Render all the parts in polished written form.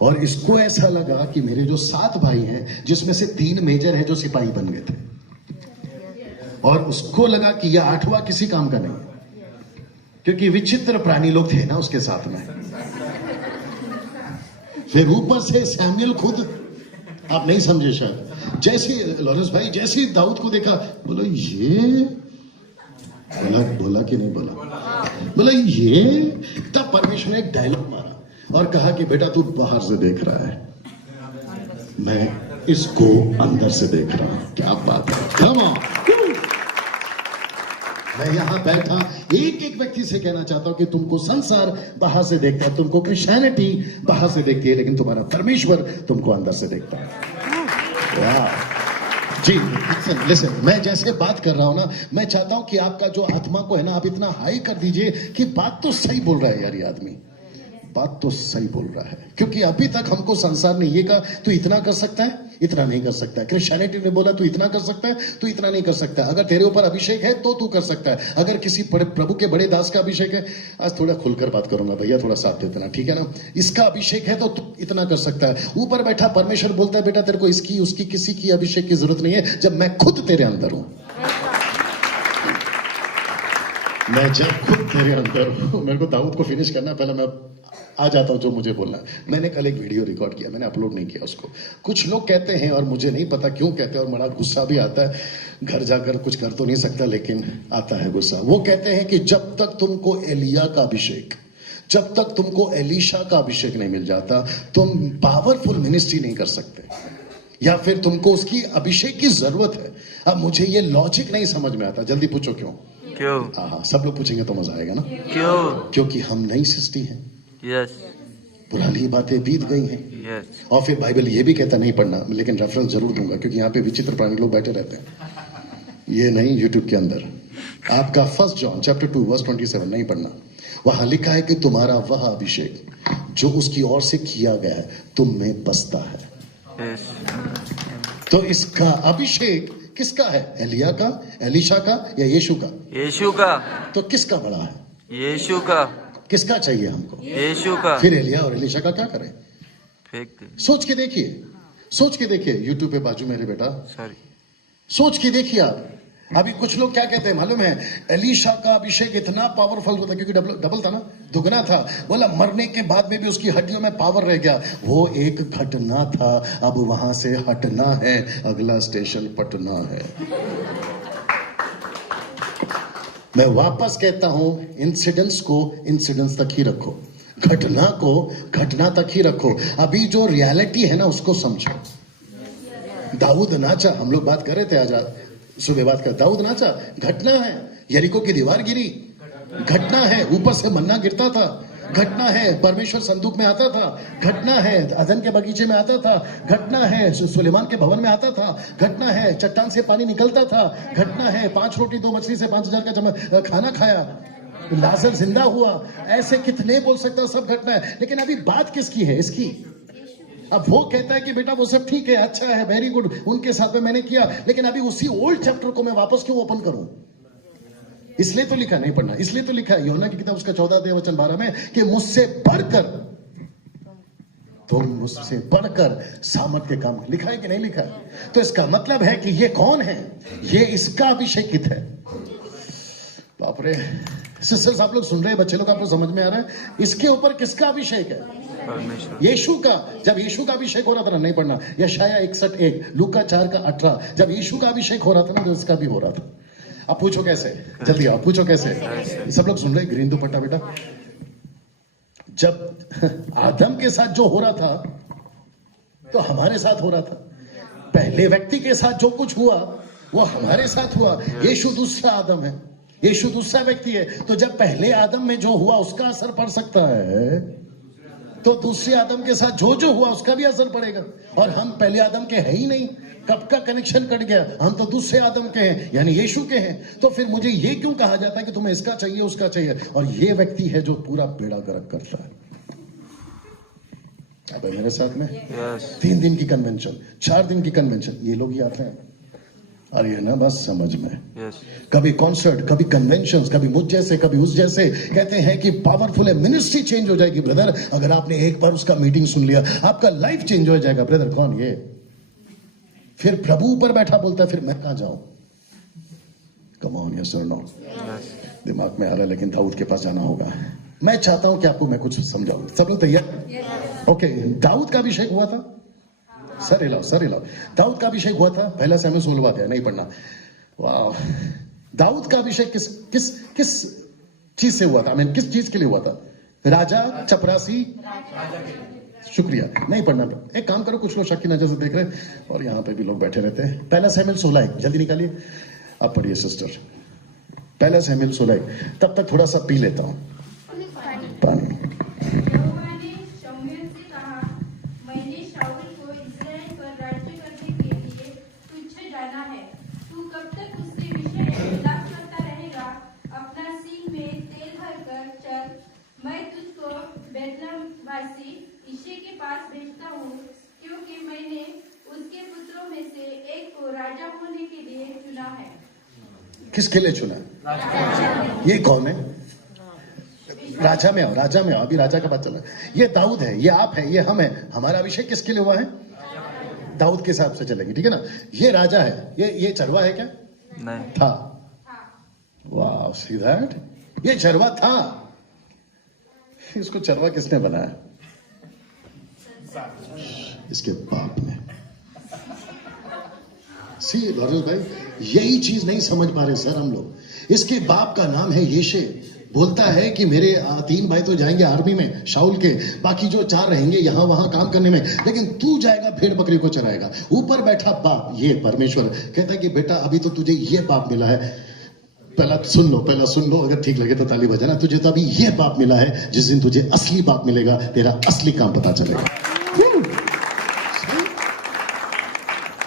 और इसको ऐसा लगा कि मेरे जो 7 भाई हैं, जिसमें से 3 मेजर हैं जो सिपाही बन गए थे, और उसको लगा कि यह 8वां किसी काम का नहीं है, क्योंकि विचित्र प्राणी लोग थे ना उसके साथ में। फिर ऊपर से सैमुअल खुद, आप नहीं समझे शायद, जैसे लॉरेंस भाई जैसे दाऊद को देखा, बोला ये बोला कि नहीं बोला ये, तब परमेश्वर ने एक डायलॉग मारा और कहा कि बेटा तू बाहर से देख रहा है, मैं इसको अंदर से देख रहा हूं। क्या बात है, कम ऑन। मैं यहां बैठा एक एक व्यक्ति से कहना चाहता हूं कि तुमको संसार बाहर से देखता है, तुमको क्रिश्चियनिटी बाहर से देखती है, लेकिन तुम्हारा परमेश्वर तुमको अंदर से देखता है। जी लिसन, मैं जैसे बात कर रहा हूं ना, मैं चाहता हूं कि आपका जो आत्मा को है ना, आप इतना हाई कर दीजिए कि बात तो सही बोल रहा है यार, ये आदमी बात तो सही बोल रहा है। क्योंकि अभी तक हमको संसार ने ये कहा तू इतना कर सकता है, इतना नहीं कर सकता है। क्रिश्चियनिटी ने बोला तू इतना कर सकता है, तू इतना नहीं कर सकता है। अगर तेरे ऊपर अभिषेक है तो तू कर सकता है। अगर किसी प्रभु के बड़े दास का अभिषेक है, आज थोड़ा खुलकर बात करूंगा भैया, थोड़ा साथ देते ना, ठीक है ना, इसका अभिषेक है तो तू इतना कर सकता है। ऊपर बैठा परमेश्वर बोलता है बेटा तेरे को इसकी उसकी किसी की अभिषेक की जरूरत नहीं है, जब मैं खुद तेरे अंदर हूं। मैं जब खुद तेरे अंदर हूं, मेरे को दाऊद को फिनिश करना, पहले मैं आ जाता हूं जो मुझे बोलना है। मैंने कल एक वीडियो रिकॉर्ड किया, मैंने अपलोड नहीं किया उसको। कुछ लोग कहते हैं, और मुझे नहीं पता क्यों कहते हैं, और बड़ा गुस्सा भी आता है, घर जाकर कुछ कर तो नहीं सकता लेकिन आता है गुस्सा। वो कहते हैं कि जब तक तुमको एलिया का अभिषेक, जब तक तुमको एलीशा का अभिषेक नहीं मिल जाता, तुम पावरफुल मिनिस्ट्री नहीं कर सकते, या फिर तुमको उसकी अभिषेक की जरूरत है। अब मुझे ये लॉजिक नहीं समझ में आता, जल्दी पूछो क्यों? हाँ, सब लोग पूछेंगे तो मजा आएगा ना। क्यों? क्योंकि हम नई सृष्टि हैं। यस। पुरानी बातें बीत गई हैं। यस। और फिर बाइबल ये भी कहता नहीं पढ़ना, लेकिन रेफरेंस जरूर दूंगा क्योंकि यहाँ पे विचित्र प्राणी लोग बैठे रहते हैं। ये नहीं, यूट्यूब के अंदर आपका 1 जॉन चैप्टर 2 वर्स 27 नहीं पढ़ना। वहां लिखा है कि तुम्हारा वह अभिषेक जो उसकी ओर से किया गया है तुम में बसता है। यस। तो इसका अभिषेक किसका है? एलिया का, एलीशा का, या यीशु का? यीशु का। तो किसका बड़ा है? यीशु का। किसका चाहिए हमको? यीशु का। फिर एलिया और एलीशा का क्या करें? फेंक दे। सोच के देखिए, सोच के देखिए। यूट्यूब पे बाजू मेरे बेटा, सॉरी, सोच के देखिए आप। अभी कुछ लोग क्या कहते हैं मालूम है? एलीशा का अभिषेक इतना पावरफुल होता, क्योंकि डबल था ना, दुगना था। बोला मरने के बाद में भी उसकी हड्डियों में पावर रह गया। वो एक घटना था, अब वहां से हटना है, अगला स्टेशन पटना है। मैं वापस कहता हूं, इंसिडेंट्स को इंसिडेंट्स तक ही रखो, घटना को घटना तक ही रखो। अभी जो रियलिटी है ना उसको समझो। दाऊद नाचा, हम लोग बात कर रहे थे आज सुबह, बात कर, दाऊद नाचा, घटना है। यरीको की दीवार गिरी, घटना है। ऊपर से मन्ना गिरता था, घटना है। परमेश्वर संदूक में आता था, घटना है। अदन के बगीचे में आता था, घटना है। सुलेमान के भवन में आता था, घटना है। चट्टान से पानी निकलता था, घटना है। 5 रोटी 2 मछली से 5000 का खाना खाया, लाजर जिंदा हुआ। ऐसे कितने बोल सकता, सब घटना है। लेकिन अभी बात किसकी है? इसकी। अब वो कहता है कि बेटा वो सब ठीक है, अच्छा है, वेरी गुड, उनके साथ में मैंने किया, लेकिन अभी उसी ओल्ड चैप्टर को मैं वापस क्यों ओपन करूं? इसलिए तो लिखा, नहीं पढ़ना, इसलिए तो लिखा है यूहन्ना की किताब उसका 14 वचन 12 में कि मुझसे बढ़कर, तुम मुझसे बढ़कर सामर्थ्य काम। लिखा है कि नहीं लिखा है? तो इसका मतलब है कि ये कौन है? ये इसका अभिषेकित है। बाप रे, सिस्टर्स आप लोग सुन रहे हैं, बच्चे लोग आपको समझ में आ रहा है? इसके ऊपर किसका अभिषेक है? यीशु का। जब यीशु का अभिषेक हो रहा था ना, नहीं पढ़ना, यशाया 61:1, लूका 4:18, जब यीशु का अभिषेक हो रहा था ना तो इसका भी हो रहा था। अब पूछो कैसे, जल्दी आप पूछो कैसे। सब लोग सुन रहे, ग्रीन दुपट्टा बेटा। जब आदम के साथ जो हो रहा था तो हमारे साथ हो रहा था। पहले व्यक्ति के साथ जो कुछ हुआ वो हमारे साथ हुआ। यीशु दूसरा आदम है, यीशु दूसरा व्यक्ति है। तो जब पहले आदम में जो हुआ उसका असर पड़ सकता है, तो दूसरे आदम के साथ जो जो हुआ उसका भी असर पड़ेगा। और हम पहले आदम के हैं ही नहीं, कब का कनेक्शन कट गया? हम तो दूसरे आदम के हैं, यानी यीशु के हैं। तो फिर मुझे ये क्यों कहा जाता है कि तुम्हें इसका चाहिए उसका चाहिए? और ये व्यक्ति है जो पूरा बेड़ा गर्क करता है। अब मेरे साथ में 3 दिन की कन्वेंशन, 4 दिन की कन्वेंशन, ये लोग ही आते हैं। और ये ना बस समझ में, यस कभी कॉन्सर्ट, कभी कन्वेंशंस, कभी मुझ जैसे, कभी उस जैसे कहते हैं कि पावरफुल है, मिनिस्ट्री चेंज हो जाएगी ब्रदर अगर आपने एक बार उसका मीटिंग सुन लिया, आपका लाइफ चेंज हो जाएगा। ब्रदर कौन ये? फिर प्रभु ऊपर बैठा बोलता है फिर मैं कहां जाऊं? कम ऑन, यस और नो? यस दिमाग में आ रहा है लेकिन दाऊद के पास जाना होगा। मैं चाहता हूं कि आपको मैं कुछ समझाऊं। सब लोग तैयार? ओके, दाऊद का अभिषेक हुआ था। सर हिलाओ, सर हिलाओ। दाऊद का अभिषेक हुआ था, पहला सैमुएल 16 अध्याय, नहीं पढ़ना। वाह, दाऊद का अभिषेक किस किस किस चीज से हुआ था? मैं किस चीज के लिए हुआ था? राजा, चपरासी, शुक्रिया, नहीं पढ़ना। एक काम करो, कुछ लोग शक की नजर से देख रहे हैं और यहाँ पे भी लोग बैठे रहते हैं। पहला सैमुएल 16 जल्दी निकालिए, अब पढ़िए सिस्टर। पहला सैमुएल 16, तब तक थोड़ा सा पी लेता हूं पानी। यहोवा ने शमूएल से कहा, मैंने शाऊल को इस्राएल पर राज्य करने के लिए तुझे जाना है। तू कब तक उसके विषय में विलाप करता रहेगा? अपना सींग में तेल भरकर चल। मैं तुझको बेतलेहमवासी यिशै के पास भेजता हूँ, क्योंकि मैंने उसके पुत्रों में से एक को राजा होने के लिए चुना है। किसके लिए चुना? ये कौन है? राजा में आओ, राजा में आओ, अभी राजा का बात चल रहा है। ये दाऊद है, ये आप है, ये हम है। हमारा अभिषेक किसके लिए हुआ है? दाऊद के हिसाब से चलेंगे, ठीक है ना? ये राजा है, ये चरवा है क्या? नहीं था। वाह, सी दैट, ये चरवा था। इसको चरवा किसने बनाया? इसके बाप ने। सी लॉरेंस भाई, यही चीज नहीं समझ पा रहे सर हम लोग। इसके बाप का नाम है यिशै। बोलता है कि मेरे 3 भाई तो जाएंगे आर्मी में शाऊल के, बाकी जो 4 रहेंगे यहां वहां काम करने में, लेकिन तू जाएगा भेड़ बकरी को चराएगा। ऊपर बैठा बाप, ये परमेश्वर कहता है कि बेटा अभी तो तुझे ये बाप मिला है। पहला सुन लो, अगर ठीक लगे तो ताली बजाना। तुझे तो अभी ये बाप मिला है, जिस दिन तुझे असली बाप मिलेगा तेरा असली काम पता चलेगा।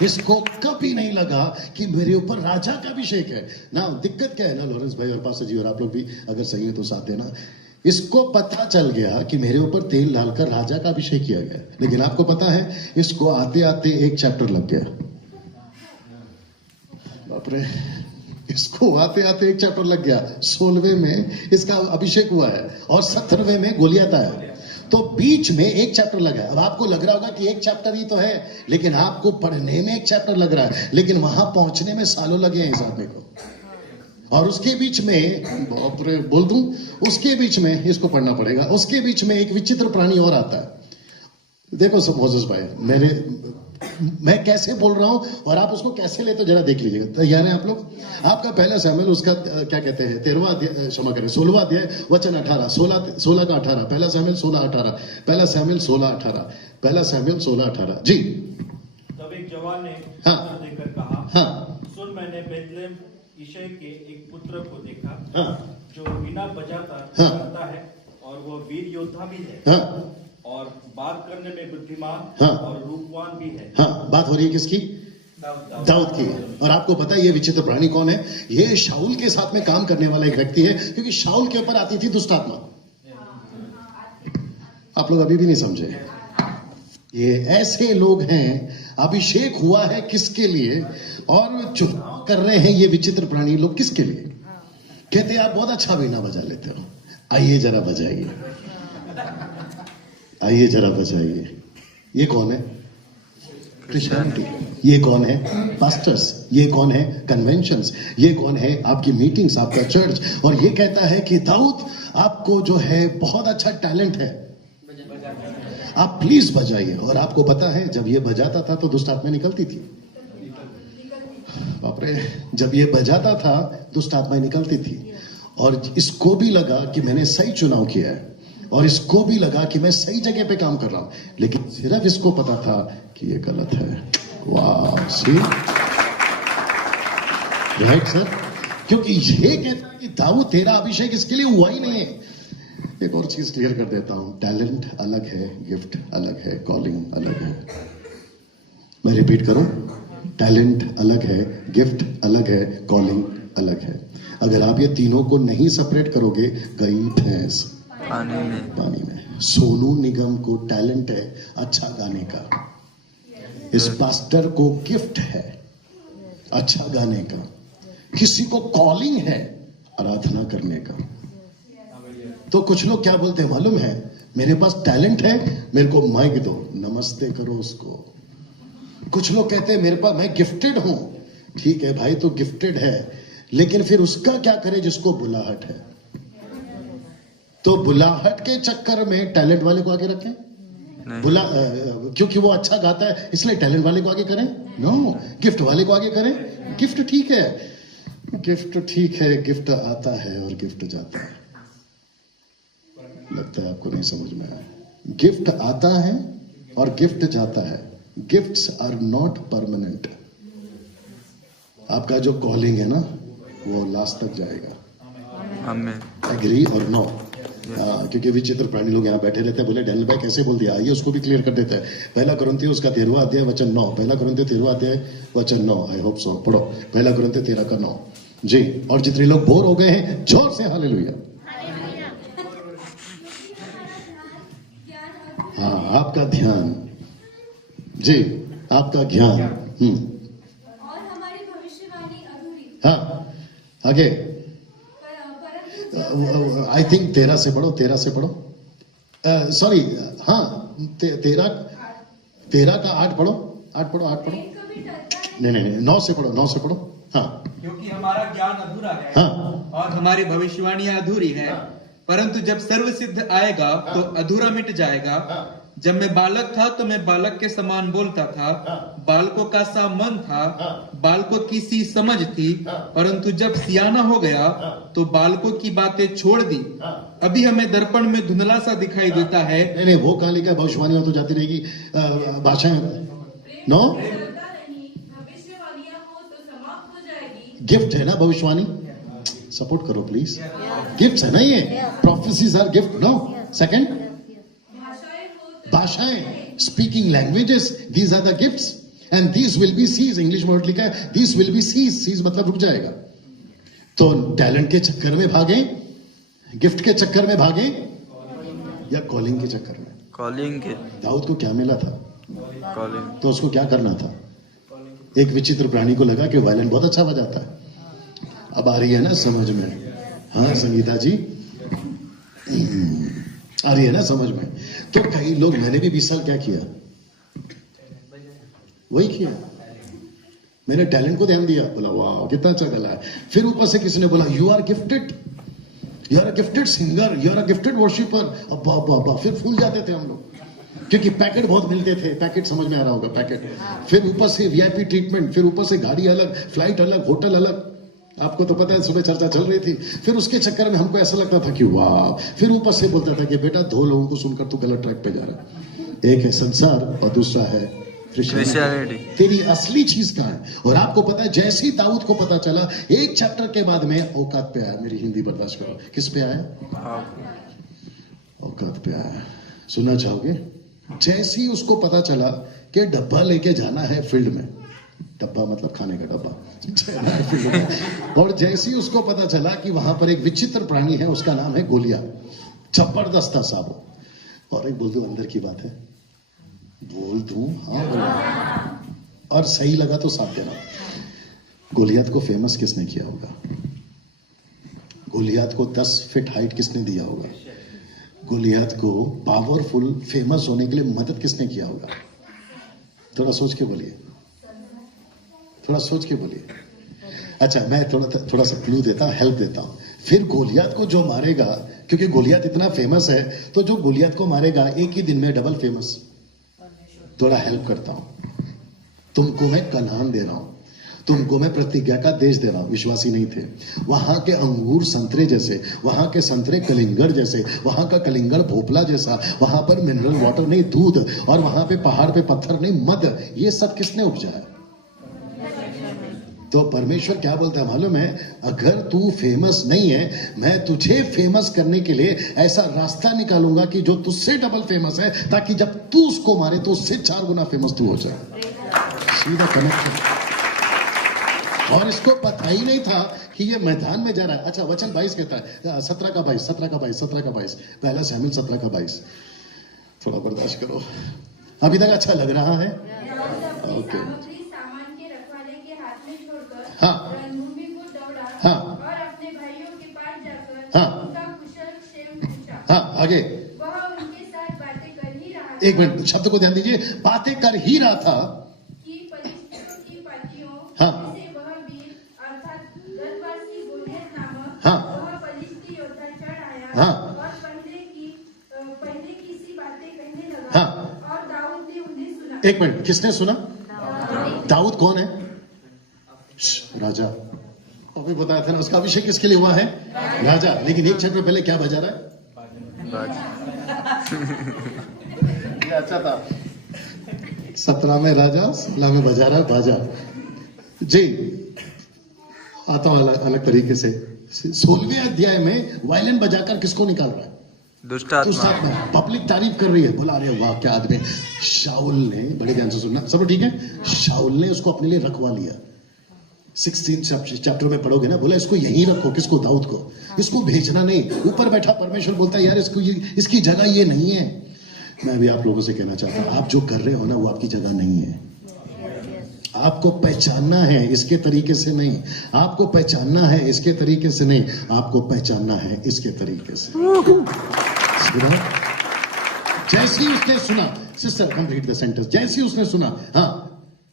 इसको कभी नहीं लगा कि मेरे ऊपर राजा का अभिषेक है ना। दिक्कत क्या है ना लॉरेंस भाई और पास्टर जी, और आप लोग भी अगर सही है तो साथ देना। इसको पता चल गया कि मेरे ऊपर तेल डालकर राजा का अभिषेक किया गया, लेकिन आपको पता है इसको आते आते एक चैप्टर लग गया। बाप रे, इसको आते आते एक चैप्टर लग गया। 16वें में इसका अभिषेक हुआ है और 17वें में गोलियत आया, तो बीच में एक चैप्टर लगा है। अब आपको लग रहा होगा कि एक चैप्टर ही तो है, लेकिन आपको पढ़ने में एक चैप्टर लग रहा है, लेकिन वहां पहुंचने में सालों लगे हैं इस आदमी को। और उसके बीच में, बाप रे बोल दूं, उसके बीच में इसको पढ़ना पड़ेगा। उसके बीच में एक विचित्र प्राणी और आता है। देखो सब मोसेस भाई, मैं कैसे बोल रहा हूं और आप उसको कैसे लेते हो जरा देख लीजिएगा। तैयार हैं आप लोग? आपका पहला सैमुएल, उसका क्या कहते हैं 13वां अध्याय, क्षमा करें 16वां अध्याय, वचन 18, 16 का 18। पहला सैमुएल 16:18, पहला सैमुएल 16:18, पहला सैमुएल 16:18 जी। तब एक जवान ने हाँ। उत्तर देकर कहा, हाँ सुन, मैंने बेतलेहम यिशै के एक पुत्र को देखा, हाँ जो बिना बजाता हाँ। गाता है, और वो वीर योद्धा भी है, हाँ और बात करने में बुद्धिमान हाँ। और रूपवान भी है। हाँ, बात हो रही है किसकी? दाऊद की। और आपको पता है ये विचित्र प्राणी कौन है? ये शाऊल के साथ में काम करने वाला एक व्यक्ति है, क्योंकि शाऊल के ऊपर आती थी दुष्ट आत्मा। आप लोग अभी भी नहीं समझे? ये ऐसे लोग हैं। अभिषेक हुआ है किसके लिए और चुनाव कर रहे हैं ये विचित्र प्राणी लोग किसके लिए? कहते हैं आप बहुत अच्छा वीणा बजा लेते हो, आइए जरा बजाइए, आइए जरा बजाइए। ये कौन है? क्रिश्चियनिटी। ये कौन है? पास्टर्स। ये कौन है? कन्वेंशंस। ये कौन है? आपकी मीटिंग्स, आपका चर्च। और ये कहता है कि दाऊद आपको जो है बहुत अच्छा टैलेंट है, आप प्लीज बजाइए। और आपको पता है जब ये बजाता था तो दुष्ट आत्मा निकलती थी। बाप रे, जब ये बजाता था दुष्ट आत्मा निकलती थी। और इसको भी लगा कि मैंने सही चुनाव किया है, और इसको भी लगा कि मैं सही जगह पे काम कर रहा हूं, लेकिन सिर्फ इसको पता था कि ये गलत है। वाह, सी राइट सर? क्योंकि ये कहता है कि दाऊद तेरा अभिषेक इसके लिए हुआ ही नहीं है। एक और चीज क्लियर कर देता हूं, टैलेंट अलग है, गिफ्ट अलग है, कॉलिंग अलग है। मैं रिपीट करूं, टैलेंट अलग है, गिफ्ट अलग है, कॉलिंग अलग है। अगर आप ये तीनों को नहीं सेपरेट करोगे, गई भैंस पानी में। सोनू निगम को टैलेंट है अच्छा गाने का, इस पास्टर को गिफ्ट है अच्छा गाने का, किसी को कॉलिंग है आराधना करने का। तो कुछ लोग क्या बोलते हैं मालूम है, मेरे पास टैलेंट है, मेरे को माइक दो, नमस्ते करो उसको। कुछ लोग कहते हैं मेरे पास, मैं गिफ्टेड हूं। ठीक है भाई, तो गिफ्टेड है, लेकिन फिर उसका क्या करे जिसको बुलाहट है? तो बुलाहट के चक्कर में टैलेंट वाले को आगे रखें? क्योंकि वो अच्छा गाता है इसलिए टैलेंट वाले को आगे करें? नो, गिफ्ट वाले को आगे करें। गिफ्ट ठीक है, गिफ्ट ठीक है, गिफ्ट आता है और गिफ्ट जाता है। लगता है आपको नहीं समझ में आया। गिफ्ट आता है और गिफ्ट जाता है। Gifts are not permanent. आपका जो कॉलिंग है ना, वो लास्ट तक जाएगा। एग्री और नो? क्योंकि विचित्र प्राणी लोग यहाँ बैठे रहते हैं, बोले डैनियल भाई कैसे बोल दिया, आइए उसको भी क्लियर कर देता है। पहला कुरिन्थियों उसका 13वां अध्याय वचन 9, पहला कुरिन्थियों 13वां अध्याय वचन 9। आई होप सो, पढ़ो पहला कुरिन्थियों 13 का 9 जी। और जितने लोग बोर हो गए हैं जोर से हालेलुया। हाँ, आपका ध्यान जी, आपका ज्ञान। और हमारी भविष्यवाणी अधूरी। हाँ, आगे आई थिंक 13 से पढ़ो, 13 से पढ़ो। सॉरी, हाँ 13 का 8 पढ़ो, 8 पढ़ो, 8 पढ़ो। नहीं, 9 से पढ़ो, 9 से पढ़ो। हाँ, क्योंकि हमारा ज्ञान अधूरा है। हाँ, और हमारी भविष्यवाणियां अधूरी है। परंतु जब सर्वसिद्ध आएगा तो अधूरा मिट जाएगा। जब मैं बालक था तो मैं बालक के समान बोलता था, बालकों का सा मन था, बालकों की सी समझ थी। परंतु जब सियाना हो गया तो बालकों की बातें छोड़ दी। अभी हमें दर्पण में धुंधला सा दिखाई देता है। नहीं, वो कहाँ लिखा है? भविष्यवाणी तो जाती रहेगी, भाषाएं। नो, भविष्यवाणियां हो तो समाप्त हो जाएगी। गिफ्ट है ना भविष्यवाणी? सपोर्ट करो प्लीज। गिफ्ट है ना ये? Prophecies are gift. No, second भाषाएं, speaking languages, these are the gifts and these will be cease. English word लिखा है, these will be cease. Cease मतलब रुक जाएगा। तो टैलेंट के चक्कर में भागे, गिफ्ट के चक्कर में भागे, या कॉलिंग के चक्कर में? कॉलिंग के। दाऊद को क्या मिला था? कॉलिंग। तो उसको क्या करना था? एक विचित्र प्राणी को लगा कि वायलिन बहुत अच्छा बजाता है। अब आ रही है ना समझ में? हाँ संगीता जी, आ रही है ना समझ में? तो कई लोग, मैंने भी 20 साल क्या किया, वही किया। मैंने टैलेंट को ध्यान दिया, बोला वाह कितना अच्छा गला है। फिर ऊपर से किसी ने बोला you are gifted, you are a gifted singer, you are a gifted worshipper. अब्बा अब्बा अब्बा, फिर फूल जाते थे हम लोग, क्योंकि पैकेट बहुत मिलते थे। पैकेट समझ में आ रहा होगा, पैकेट। फिर ऊपर से वीआईपी ट्रीटमेंट, फिर ऊपर से गाड़ी अलग, फ्लाइट अलग, होटल अलग। आपको तो पता है सुबह चर्चा चल रही थी। फिर उसके चक्कर में हमको ऐसा लगता था कि वाह। फिर ऊपर से बोलता था कि बेटा 2 लोगों को सुनकर तू गलत ट्रैक पे जा रहा है। एक है संसार और दूसरा है क्रिश्चियनिटी। तेरी असली चीज कहाँ है? और आपको पता है, जैसे ही दाऊद को पता चला, एक चैप्टर के बाद में औकात पे आया। मेरी हिंदी बर्दाश्त करो, किस पे आया? औकात पे आया। सुनना चाहोगे? जैसे ही उसको पता चला कि डब्बा लेके जाना है फील्ड में, डब्बा मतलब खाने का डब्बा, और जैसे ही उसको पता चला कि वहां पर एक विचित्र प्राणी है, उसका नाम है गोलियत। जबरदस्त था साहब। और एक बोल दो अंदर की बात है, बोल दूं? हाँ बोल। और सही लगा तो साथ देना। गोलियत को फेमस किसने किया होगा? गोलियत को 10 फीट हाइट किसने दिया होगा? गोलियत को पावरफुल फेमस होने के लिए मदद किसने किया होगा? थोड़ा सोच के बोलिए, थोड़ा सोच के बोलिए। अच्छा, मैं थोड़ा सा क्लू देता हूं, हेल्प देता हूं। फिर गोलियत को जो मारेगा, क्योंकि गोलियत इतना फेमस है, तो जो गोलियत को मारेगा एक ही दिन में डबल फेमस। थोड़ा हेल्प करता हूं। तुमको मैं कनान दे रहा हूं, तुमको मैं प्रतिज्ञा का देश दे रहा हूं। विश्वासी नहीं थे। वहां के अंगूर संतरे जैसे, वहां के संतरे कलिंगड़ जैसे, वहां का कलिंगड़ भोपला जैसा, वहां पर मिनरल वाटर नहीं दूध, और वहां पे पहाड़ पे पत्थर नहीं मद। ये सब किसने उपजाया? तो परमेश्वर क्या बोलता है मालूम है? अगर तू फेमस नहीं है, मैं तुझे फेमस करने के लिए ऐसा रास्ता निकालूंगा कि जो तुझसे डबल फेमस है, ताकि जब तू उसको मारे तो उससे 4 गुना फेमस तू हो जाए। सीधा कनेक्शन। और इसको पता ही नहीं था कि ये मैदान में जा रहा है। अच्छा, वचन 22 कहता है, 17 का 22, 17 का 22, 17 का 22, पहला शमूएल 17 का 22। थोड़ा बर्दाश्त करो, अभी तक अच्छा लग रहा है? ओके। हाँ। रणभूमि को दौड़ा हाँ। और अपने भाइयों के पास जाकर हाँ। उनका कुशल क्षेम पूछा। हाँ, आगे वह उनके साथ बातें कर ही रहा एक मिनट शब्द को ध्यान दीजिए, बातें कर ही रहा था कि फलिश्तियों की पार्टियों हाँ। में से वह वीर अर्थात गतवासी गोलियत नामक हाँ। वह फलिश्ती योद्धा चढ़ आया हाँ। और पहले की सी बातें कहने लगा हाँ। और दाऊद ने उन्हें सुना। एक मिनट, किसने सुना? दाऊद कौन है? राजा। अभी बताया था ना, उसका अभिषेक किसके लिए हुआ है? राजा। लेकिन एक चैप्टर पहले क्या बजा रहा है? ये अच्छा था। 17 में राजा, 16 में बजा रहा है बाजा। जी आता हूं अलग तरीके से। 16वें अध्याय में वायलिन बजाकर किसको निकाल रहा है? दुष्ट आत्मा। पब्लिक तारीफ कर रही है, बोला अरे वाह क्या आदमी। शाऊल ने, बड़े ध्यान से सुनना सब ठीक है, शाऊल ने उसको अपने लिए रखवा लिया। 16 चैप्टर में पढ़ोगे ना, बोला इसको यहीं रखो। किसको? दाऊद को। इसको भेजना नहीं। ऊपर बैठा परमेश्वर बोलता है यार इसको इसकी जगह ये नहीं है। मैं भी आप लोगों से कहना चाहता हूं, आप जो कर रहे हो ना वो आपकी जगह नहीं है। आपको पहचानना है इसके तरीके से नहीं, आपको पहचानना है इसके तरीके से नहीं, आपको पहचानना है इसके तरीके से। सुना? जैसे ही उसने सुना, सिस्टर कंप्लीट द सेंटेंस, जैसे ही उसने सुना, हाँ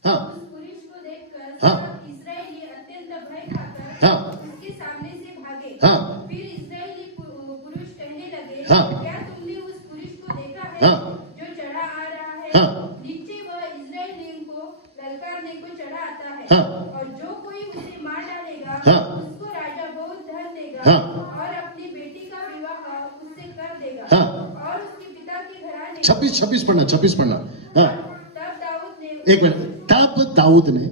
हाँ उस पुरुष को देखकर हाँ। सब इस्राएली अत्यंत भय खाकर हाँ। उसके सामने से भागे। हाँ। फिर इस्राएली पुरुष कहने लगे, हाँ। क्या तुमने उस पुरुष को देखा है हाँ। जो चढ़ा आ रहा है? हाँ। नीचे वह इस्राएलियों को ललकारने को चढ़ा आता है। हाँ। और जो कोई उसे मार डालेगा हाँ। उसको राजा बहुत धन देगा हाँ। और अपनी बेटी का विवाह उससे कर देगा हाँ। और उसके पिता के घराने 26 पढ़ना, 26 पढ़ना। हाँ तब दाऊद ने एक मिनट, तब दाऊद ने,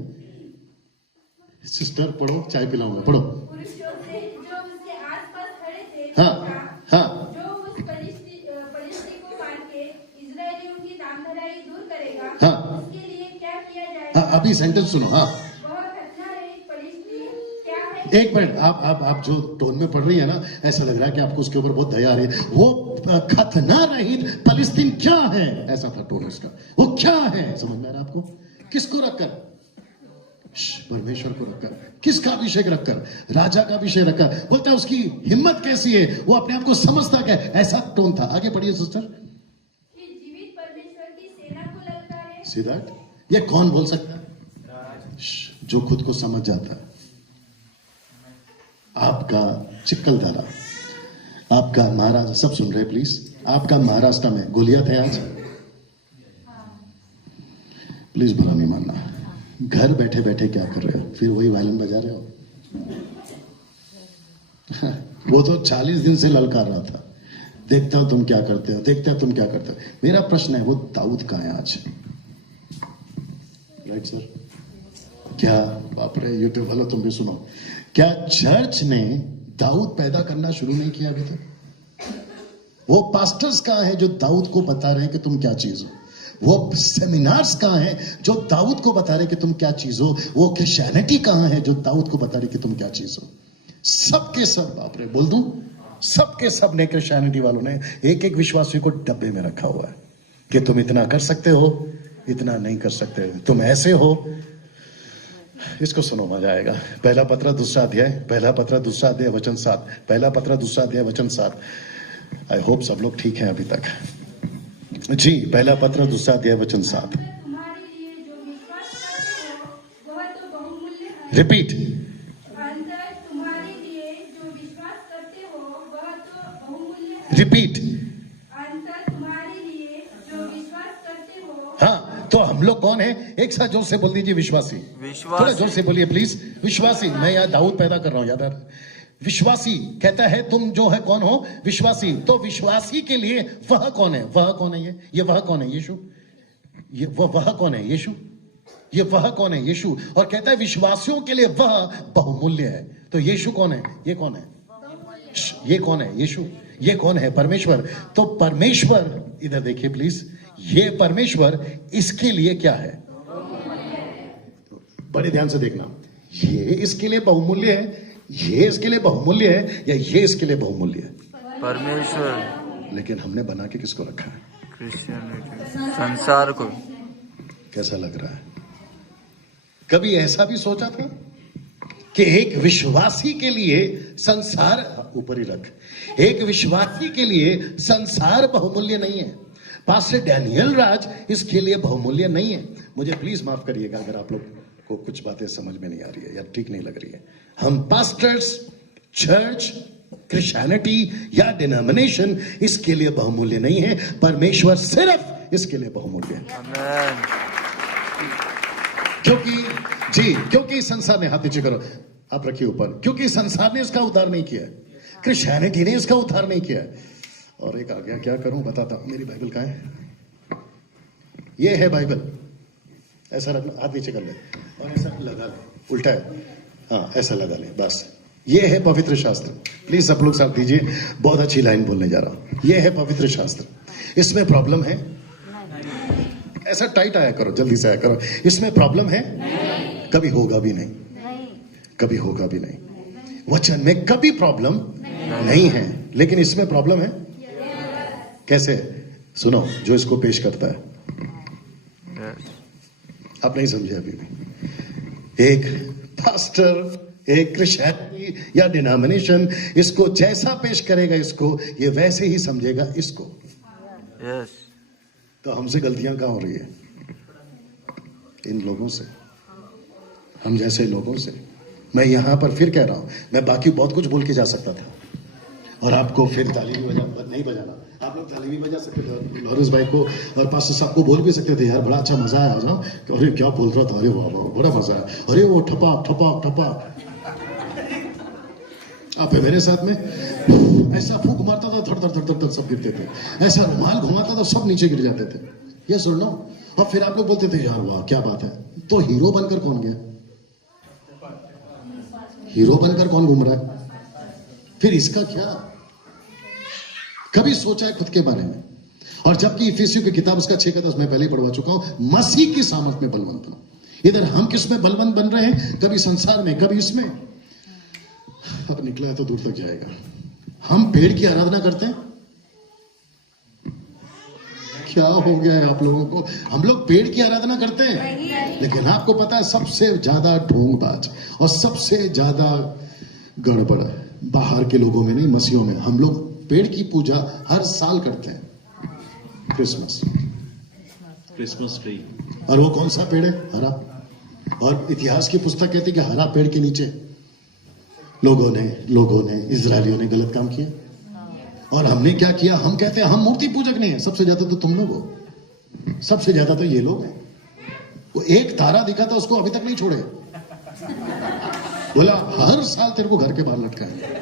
सिस्टर पढ़ो, चाय पिलाऊंगा, पढ़ो। पुरुषों से जो उसके आसपास खड़े थे हाँ, पूछा, हाँ। जो उस फलिश्ती को मार के इस्राएलियों की नामधराई दूर करेगा हाँ। उसके लिए क्या किया हाँ, जाएगा? अभी सेंटेंस सुनो। हाँ वह घटना रहित फलिश्ती क्या है? एक मिनट, आप जो टोन में पढ़ रही है ना, ऐसा लग रहा है कि आपको उसके ऊपर बहुत दया आ रही है। वो खतना रहित फलिस्तीन क्या है, ऐसा था टोन उसका। वो क्या है, समझ में आ रहा है आपको? किसको रखकर? परमेश्वर को रखकर। किसका अभिषेक रखकर? राजा का अभिषेक रखकर। बोलते हैं उसकी हिम्मत कैसी है, वो अपने आप को समझता क्या है, ऐसा टोन था। आगे पढ़िए सिस्टर। कि जीवित परमेश्वर की सेना को ललकारे। See that? ये कौन बोल सकता है? जो खुद को समझ जाता है। आपका चिक्कलदारा, आपका महाराज, सब सुन रहे प्लीज, आपका महाराष्ट्र में गोलियत है आज। प्लीज बुरा नहीं मानना। घर बैठे बैठे क्या कर रहे हो? फिर वही वायलिन बजा रहे हो। वो तो 40 दिन से ललकार रहा था, देखता हूं तुम क्या करते हो, देखता हूं तुम क्या करते हो। मेरा प्रश्न है, वो दाऊद कहां है आज? Right sir? क्या बाप रे, यूट्यूब वालों तुम भी सुनो, क्या चर्च ने दाऊद पैदा करना शुरू नहीं किया अभी तक? वो पास्टर्स कहां है जो दाऊद को बता रहे हैं कि तुम क्या चीज हो? वो सेमिनार्स कहां है जो दाऊद को बता रहे हैं कि तुम क्या चीज हो? वो क्रिश्चियनिटी कहां है जो दाऊद को बता रही कि तुम क्या चीज हो? सबके सब, बाप रे बोल दूं, सबके सब ने, क्रिश्चियनिटी वालों ने एक एक विश्वासी को डब्बे में रखा हुआ है कि तुम इतना कर सकते हो, इतना नहीं कर सकते, तुम ऐसे हो। इसको सुनो, मजा आएगा। पहला पत्र दूसरा अध्याय, पहला पत्र दूसरा अध्याय वचन 7, पहला पत्र दूसरा अध्याय वचन 7। आई होप सब लोग ठीक हैं अभी तक। जी, पहला पत्र दूसरा अध्याय वचन 7। तुम्हारे लिए जो विश्वास करते हो वह तो बहुमूल्य है। रिपीट। अंतर तुम्हारे लिए जो विश्वास करते हो वह तो बहुमूल्य है। रिपीट। अंतर तुम्हारे लिए जो विश्वास करते हो। हाँ, तो हम लोग कौन है? एक साथ जोर से बोल दीजिए, विश्वासी। विश्वासी। थोड़ा जोर से बोलिए प्लीज, विश्वासी। मैं यहाँ दाऊद पैदा कर रहा हूँ, याद है? विश्वासी कहता है तुम जो है कौन हो? विश्वासी। तो विश्वासी के लिए वह कौन है? वह कौन है? ये वह कौन है? यीशु। ये वह कौन है? यीशु। ये वह कौन है? यीशु। और कहता है विश्वासियों के लिए वह बहुमूल्य है। तो यीशु कौन है? ये कौन है? ये कौन है? यीशु। ये कौन है? परमेश्वर। तो परमेश्वर, इधर देखिए प्लीज, ये परमेश्वर इसके लिए क्या है? बड़े ध्यान से देखना। ये इसके लिए बहुमूल्य है, ये इसके लिए बहुमूल्य है, या ये इसके लिए बहुमूल्य है? परमेश्वर। लेकिन हमने बना के किसको रखा है? क्रिश्चियनिटी, संसार को। कैसा लग रहा है? कभी ऐसा भी सोचा था कि एक विश्वासी के लिए संसार, ऊपर ही रख, एक विश्वासी के लिए संसार बहुमूल्य नहीं है। पास्टर डैनियल राज इसके लिए बहुमूल्य नहीं है। मुझे प्लीज माफ करिएगा अगर आप लोग को कुछ बातें समझ में नहीं आ रही है या ठीक नहीं लग रही है। हम पास्टर्स, चर्च, क्रिश्चियनिटी या डिनोमिनेशन इसके लिए बहुमूल्य नहीं है। परमेश्वर सिर्फ इसके लिए बहुमूल्य है। आमेन। क्योंकि संसार ने, हाथ नीचे करो, आप रखिए ऊपर, क्योंकि संसार ने इसका उद्धार नहीं किया है, क्रिश्चियनिटी ने इसका उद्धार नहीं किया है। और एक आ गया, क्या करूं बताता हूं। मेरी बाइबल कहां है? ये है बाइबल। ऐसा रखना, हाथ नीचे कर ले और ऐसा लगा ले, उल्टा है, हाँ ऐसा लगा ले, बस। ये है पवित्र शास्त्र। प्लीज सब लोग साथ दीजिए, बहुत अच्छी लाइन बोलने जा रहा हूं। ये है पवित्र शास्त्र। इसमें प्रॉब्लम है? ऐसा टाइट आया करो, जल्दी से आया करो। इसमें प्रॉब्लम है? कभी होगा भी नहीं, कभी होगा भी नहीं। वचन में कभी प्रॉब्लम नहीं है, लेकिन इसमें प्रॉब्लम है। कैसे? सुनो, जो इसको पेश करता है, आप नहीं समझे अभी भी। एक पास्टर, एक क्रिश्चियनिटी या डिनोमिनेशन इसको जैसा पेश करेगा, इसको ये वैसे ही समझेगा इसको। यस। तो हमसे गलतियां कहां हो रही है? इन लोगों से, हम जैसे लोगों से। मैं यहां पर फिर कह रहा हूं, मैं बाकी बहुत कुछ बोल के जा सकता था और आपको फिर ताली भी नहीं बजाना। आप लोग ताली भी बजा सकते थे, लॉरेंस भाई को और पास्टर साहब को बोल भी सकते थे, यार बड़ा अच्छा मजा आया, आ जाओ। अरे क्या बोल रहा था, अरे वाह बड़ा मजा आया, अरे वो ठपाक ठपाक ठपाक। आप है मेरे साथ में? ऐसा फूंक मारता था, धड़ धड़ धड़ धड़ सब गिरते थे। ऐसा रुमाल घुमाता था, सब नीचे गिर जाते थे। ये सुन लो। और फिर आप लोग बोलते थे, यार वाह क्या बात है। तो हीरो बनकर कौन गया? हीरो बनकर कौन घूम रहा है? फिर इसका क्या? कभी सोचा है खुद के बारे में? और जबकि इफिसियों की किताब उसका 6 का 10 मैं पहले ही पढ़वा चुका हूं, मसीह की सामर्थ में बलवंत बनो। इधर हम किस में बलवंत बन रहे हैं? कभी संसार में, कभी इसमें। अब निकला है तो दूर तक जाएगा। हम पेड़ की आराधना करते हैं। क्या हो गया है आप लोगों को? हम लोग पेड़ की आराधना करते हैं, लेकिन आपको पता है सबसे ज्यादा ढोंगबाज और सबसे ज्यादा गड़बड़ बाहर के लोगों में नहीं, मसीहों में। हम लोग पेड़ की पूजा हर साल करते हैं। Christmas tree. और वो कौन सा पेड़ है? हरा। और इतिहास की पुस्तक कहती है कि हरा पेड़ के नीचे लोगों ने इजरायलियों ने गलत काम किया। और हमने क्या किया? हम कहते हैं हम मूर्ति पूजक नहीं है। सबसे ज्यादा तो तुम लोग हो, सबसे ज्यादा तो ये लोग हैं। वो एक तारा दिखा था, उसको अभी तक नहीं छोड़े। बोला हर साल तेरे को घर के बाहर लटकाएंगे।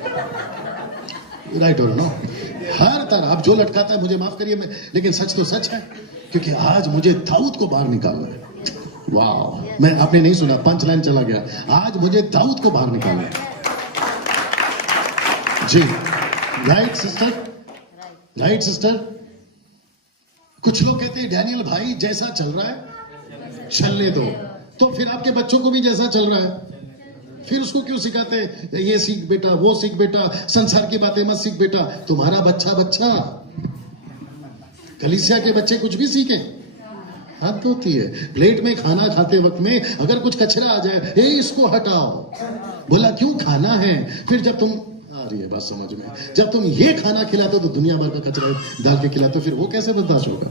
राइट और नो? हर तारा। अब जो लटकाता है मुझे माफ करिए, मैं, लेकिन सच तो सच है, क्योंकि आज मुझे दाऊद को बाहर निकालना है। वाह, मैं आपने नहीं सुना, पंच लाइन चला गया। आज मुझे दाऊद को बाहर निकालना है जी। Right sister, right sister. कुछ लोग कहते हैं डैनियल भाई जैसा चल रहा है चलने दो। तो फिर आपके बच्चों को भी जैसा चल रहा है, फिर उसको क्यों सिखाते हैं? ये सीख बेटा, वो सीख बेटा, संसार की बातें मत सीख बेटा। तुम्हारा बच्चा कलीसिया के बच्चे कुछ भी सीखे, हाथ धोती है। प्लेट में खाना खाते वक्त में अगर कुछ कचरा आ जाए, ए इसको हटाओ। बोला क्यों? खाना है। फिर जब तुम, आ रही है बात समझ में, जब तुम ये खाना खिलाते हो तो दुनिया भर का कचरा डाल के खिलाते हो, फिर वो कैसे बर्दाश्त होगा?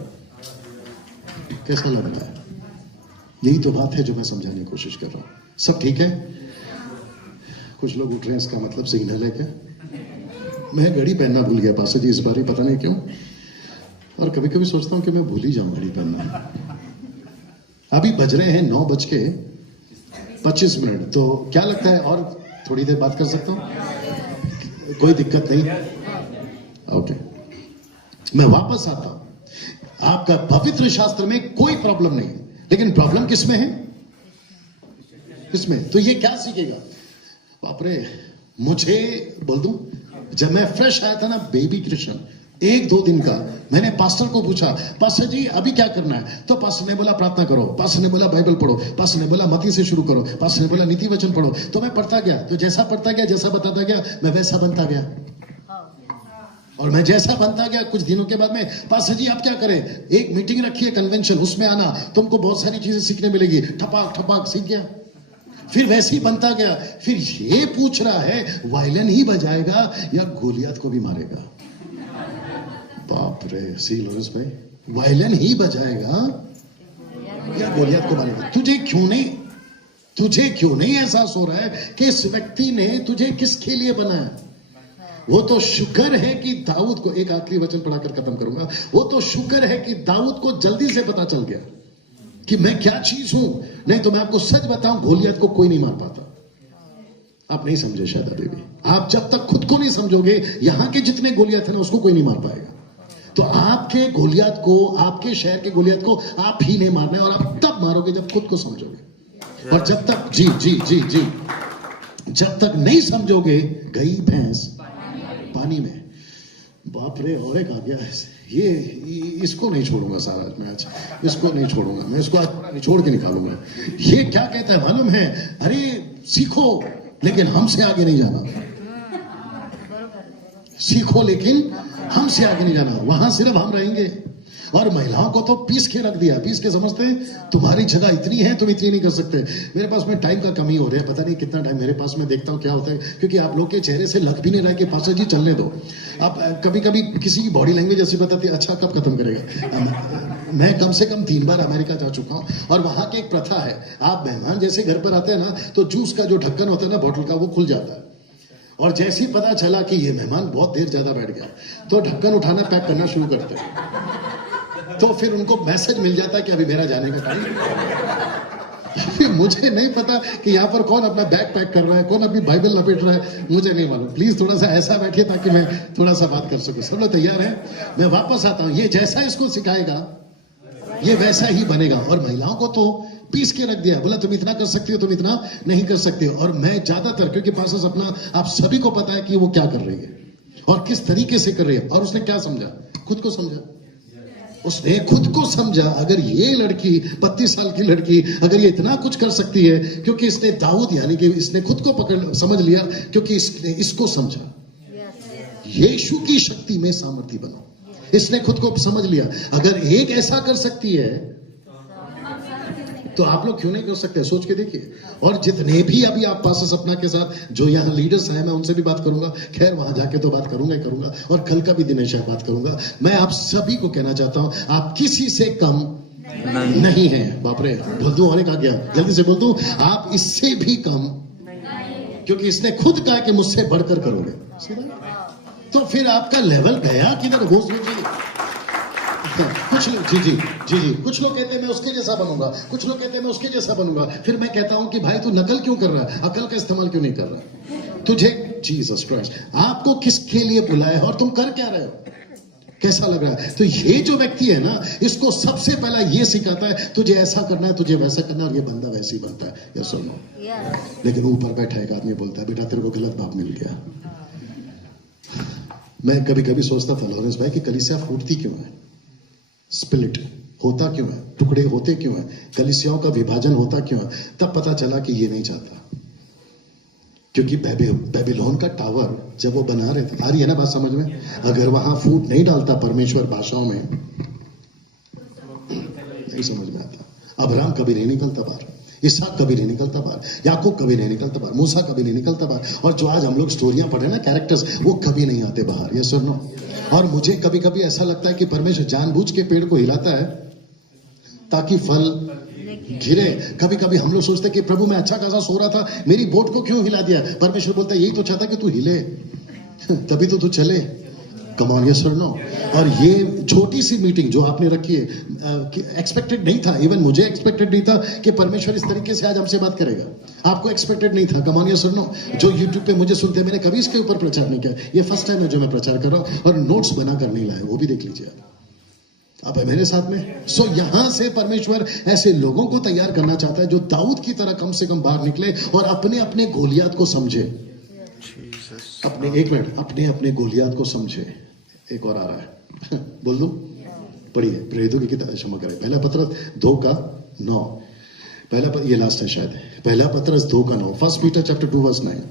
कैसा लग रहा है? यही तो बात है जो मैं समझाने की कोशिश कर रहा हूं। सब ठीक है? कुछ लोग उठ रहे हैं, इसका मतलब सिग्नल है क्या? मैं घड़ी पहनना भूल गया पास्टर जी इस बार ही, पता नहीं क्यों। और कभी कभी सोचता हूं कि मैं भूल ही जाऊं घड़ी पहनना। अभी बज रहे हैं 9:25। तो क्या लगता है और थोड़ी देर बात कर सकता हूं? कोई दिक्कत नहीं? ओके, मैं वापस आता हूं। आपका पवित्र शास्त्र में कोई प्रॉब्लम नहीं है, लेकिन प्रॉब्लम किस में है? किसमें? तो ये क्या सीखेगा? बाप रे, मुझे बोल दूं, जब मैं फ्रेश आया था ना, बेबी क्रिश्चियन, 1-2 दिन का, मैंने पास्टर को पूछा, पास्टर जी अभी क्या करना है? तो पास्टर ने बोला प्रार्थना करो, पास्टर ने बोला बाइबल पढ़ो, पास्टर ने बोला मत्ती से शुरू करो, पास्टर ने बोला नीति वचन पढ़ो। तो मैं पढ़ता गया, तो जैसा पढ़ता गया, जैसा बताता गया, मैं वैसा बनता गया। और मैं जैसा बनता गया, कुछ दिनों के बाद में, पास्टर जी आप क्या करें? एक मीटिंग रखिए, कन्वेंशन, उसमें आना, तुमको बहुत सारी चीजें सीखने मिलेगी। ठपाक ठपाक सीख गया। फिर वैसे ही बनता गया। फिर ये पूछ रहा है वायलिन ही बजाएगा या गोलियत को भी मारेगा। बाप रे, सी लॉरेंस भाई, वायलिन ही बजाएगा या गोलियत को मारेगा? तुझे क्यों नहीं एहसास हो रहा है कि इस व्यक्ति ने तुझे किसके लिए बनाया? वो तो शुक्र है कि दाऊद को, एक आखिरी वचन पढ़ाकर खत्म करूंगा, वो तो शुक्र है कि दाऊद को जल्दी से पता चल गया कि मैं क्या चीज हूं। नहीं तो मैं आपको सच बताऊं, गोलियत को कोई नहीं मार पाता। आप नहीं समझे शायद अभी भी। आप जब तक खुद को नहीं समझोगे, यहां के जितने गोलियत है ना, उसको कोई नहीं मार पाएगा। तो आपके गोलियत को, आपके शहर के गोलियत को आप ही नहीं मारना है, और आप तब मारोगे जब खुद को समझोगे। और जब तक जी जब तक नहीं समझोगे, गई भैंस पानी में। बाप रे, और एक आ गया है ये, इसको नहीं छोड़ूंगा सारा मैच, इसको नहीं छोड़ूंगा मैं, इसको आज छोड़ के निकालूंगा। ये क्या कहता है मालूम है? अरे सीखो लेकिन हमसे आगे नहीं जाना, सीखो लेकिन हमसे आगे नहीं जाना, वहां सिर्फ हम रहेंगे। और महिलाओं को तो पीस के रख दिया, पीस के समझते हैं तुम्हारी जगह इतनी है, तुम इतनी नहीं कर सकते। मेरे पास में टाइम का कमी हो रहा है, पता नहीं कितना टाइम मेरे पास में, देखता हूं क्या होता है, क्योंकि आप लोग के चेहरे से लग भी नहीं रहा है कि पास्टर जी चलने दो। आप कभी कभी किसी की बॉडी लैंग्वेज ऐसी बताती है, अच्छा कब खत्म करेगा। मैं कम से कम 3 बार अमेरिका जा चुका हूं, और वहां की एक प्रथा है, आप मेहमान जैसे घर पर आते हैं ना, तो जूस का जो ढक्कन होता है ना बॉटल का, वो खुल जाता है। और जैसे ही पता चला कि ये मेहमान बहुत देर ज्यादा बैठ गया, तो ढक्कन उठाना, पैक करना शुरू करते हैं। तो फिर उनको मैसेज मिल जाता है कि अभी मेरा जाने का टाइम। फिर मुझे नहीं पता कि यहाँ पर कौन अपना बैग पैक कर रहा है, कौन अपनी बाइबल लपेट रहा है, मुझे नहीं मालूम। प्लीज थोड़ा सा ऐसा बैठिए ताकि मैं थोड़ा सा बात कर सकूं। सब लोग तैयार हैं? मैं वापस आता हूं। ये जैसा इसको सिखाएगा, ये वैसा ही बनेगा। और महिलाओं को तो पीस के रख दिया, बोला तुम इतना कर सकती हो, तुम इतना नहीं कर सकते हो। और मैं ज्यादातर, क्योंकि पास्टर सपना आप सभी को पता है कि वो क्या कर रही है और किस तरीके से कर रही है। और उसने क्या समझा? खुद को समझा। उसने खुद को समझा, अगर ये लड़की 32 साल की लड़की अगर ये इतना कुछ कर सकती है, क्योंकि इसने दाऊद, यानी कि इसने खुद को पकड़ समझ लिया, क्योंकि इसने इसको समझा। यीशु की शक्ति में सामर्थ्य बना, इसने खुद को समझ लिया। अगर एक ऐसा कर सकती है तो आप लोग क्यों नहीं कर सकते? सोच के देखिए। और जितने भी अभी आप पास्टर सपना के साथ जो यहाँ लीडर्स हैं, मैं उनसे भी बात करूंगा। खैर वहां जाके तो बात करूंगा ही करूंगा, और कल का भी दिनेश है बात करूंगा। मैं आप सभी को कहना चाहता हूं, आप किसी से कम नहीं है। बाप रे, बोल दूं, और एक आ गया, जल्दी से बोल दूं, आप इससे भी कम, क्योंकि इसने खुद कहा कि मुझसे बढ़कर करोगे। तो फिर आपका लेवल गया किधर? वो सोचिए। कुछ जी कुछ लोग कहते हैं मैं उसके जैसा बनूंगा, कुछ लोग कहते हैं मैं उसके जैसा बनूंगा। फिर मैं कहता हूं कि भाई तू नकल क्यों कर रहा है? अकल का इस्तेमाल क्यों नहीं कर रहा? तुझे जीसस क्राइस्ट आपको किसके लिए बुलाया और तुम कर क्या रहे हो? कैसा लग रहा है? तो ये जो व्यक्ति है ना, इसको सबसे पहला ये सिखाता है तुझे ऐसा करना है, तुझे वैसा करना है, और ये बंदा वैसे ही बनता है। यस और नो? लेकिन ऊपर बैठा एक आदमी बोलता है बेटा तेरे को गलत बाप मिल गया। मैं कभी कभी सोचता था लॉरेंस भाई कि कलीसिया फूटती क्यों है? स्प्लिट होता क्यों है? टुकड़े होते क्यों है? कलीसियाओं का विभाजन होता क्यों है? तब पता चला कि ये नहीं चाहता, क्योंकि बेबीलोन का टावर जब वो बना रहे थे, आ रही है ना बात समझ में? अगर वहां फूट नहीं डालता परमेश्वर भाषाओं में, नहीं समझ में आता। अब्राहम कभी नहीं निकलता बाहर, इसहाक कभी नहीं निकलता बाहर, याकूब कभी नहीं निकलता बाहर, मूसा कभी नहीं निकलता बाहर, और जो आज हम लोग स्टोरियां पढ़ रहे हैं ना, कैरेक्टर्स, वो कभी नहीं आते बाहर। यस और नो? और मुझे कभी कभी ऐसा लगता है कि परमेश्वर जानबूझ के पेड़ को हिलाता है ताकि फल गिरे। कभी कभी हम लोग सोचते हैं कि प्रभु मैं अच्छा खासा सो रहा था, मेरी बोट को क्यों हिला दिया? परमेश्वर बोलता है यही तो चाहता कि तू हिले, तभी तो तू चले। कम ऑन, यस और नो? और ये छोटी सी मीटिंग जो आपने रखी है, एक्सपेक्टेड नहीं था, इवन मुझे एक्सपेक्टेड नहीं था कि परमेश्वर इस तरीके से आज हमसे बात करेगा। आपको एक्सपेक्टेड नहीं था। कम ऑन, यस और नो? जो यूट्यूब पे मुझे सुनते हैं, मैंने कभी इसके ऊपर प्रचार नहीं किया, ये फर्स्ट टाइम है जो मैं प्रचार कर रहा हूं, और नोट्स बनाकर नहीं लाया, वो भी देख लीजिए आप है मेरे साथ में। सो यहां से परमेश्वर ऐसे लोगों को तैयार करना चाहता है जो दाऊद की तरह कम से कम बाहर निकले और अपने अपने गोलियात को समझे। अपने, एक मिनट, अपने अपने गोलियात को समझे। एक और आ रहा है, बोल दूं? पढ़िए, प्रेरितों की किताब, क्षमा करें, पहला पत्रस 2:9। ये लास्ट है शायद, पहला पत्रस 2:9, 1 पीटर चैप्टर 2:9।